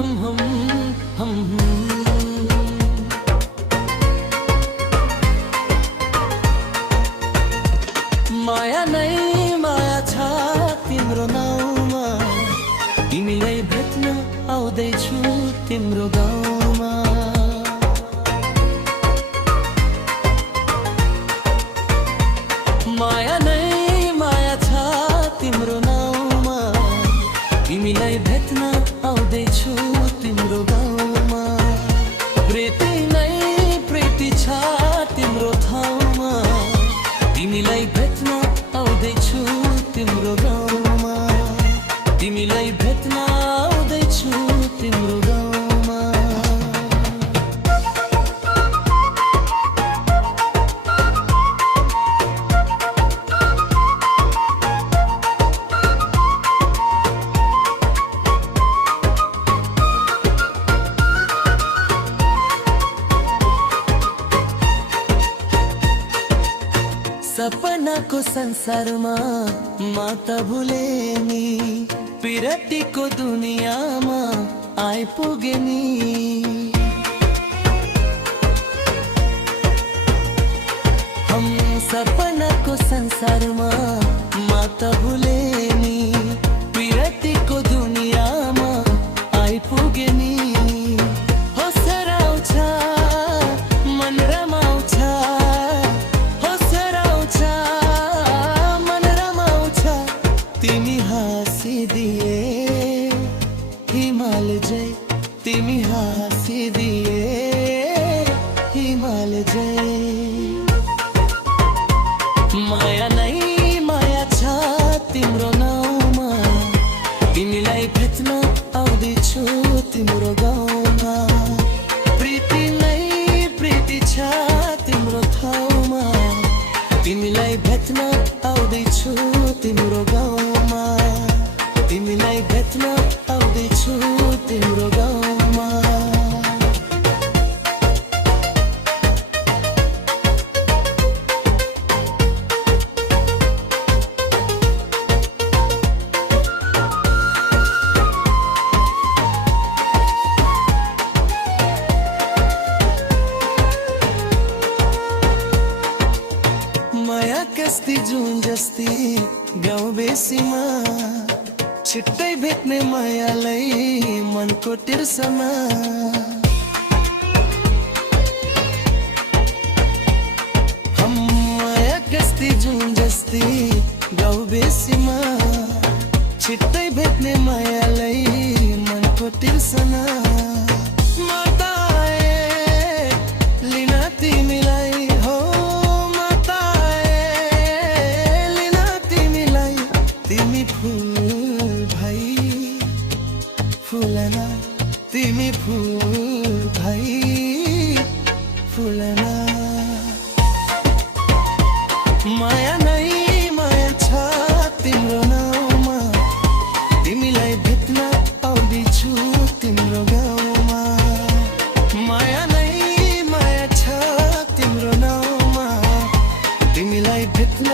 हम माया नै माया छ तिम्रो नाउँमा, तिमीलाई भेट्न आउँदैछु तिम्रो गाउँमा। माया नै माया छ तिम्रो नाउँमा, तिमीलाई भेट्न आउँदैछु तिम्रो गाउँमा। प्रीति नै प्रीति छ तिम्रो ठाउँमा, तिमीलाई भेट्न आउँदैछु तिम्रो गाउँमा। तिमीलाई भेट्न आउँदैछु तिम्रो गाउँमा। सपनाको संसारमा माता भुले नि, पिरतीको दुनियाँमा आइपुगे नि। हम सपनाको संसारमा माता भुले नि, पिरतीको दुनियाँमा आइपुगे नि। हिमाल जय तिमी हाँसिदिए हिमाल जय। माया नै माया छ तिम्रो नाउँमा, तिमीलाई भेट्न आउँदैछु तिम्रो गाउँमा। प्रीति नै प्रीति छ तिम्रो ठाउँमा, तिमीलाई भेट्न आउँदैछु तिम्रो गाउँमा। तिमीलाई भेट्न आउँदैछु तिम्रो गाउँमा। माया कस्ती जुन जस्ती गाउँ बेसीमा, छिट्टै भेट्ने मायालाई मनको तिर्समा। हम माया कस्ती जुन जस्ती गाउँ बेसीमा, छिट्टै भेट्ने मायालाई मनको तिर्सना। फुलना तिमी फुल भाइ फुलना। माया नै माया छ तिम्रो नाउँमा, तिमीलाई भेट्न आउँदैछु तिम्रो गाउँमा। माया नै माया छ तिम्रो नाउँमा, तिमीलाई भेट्न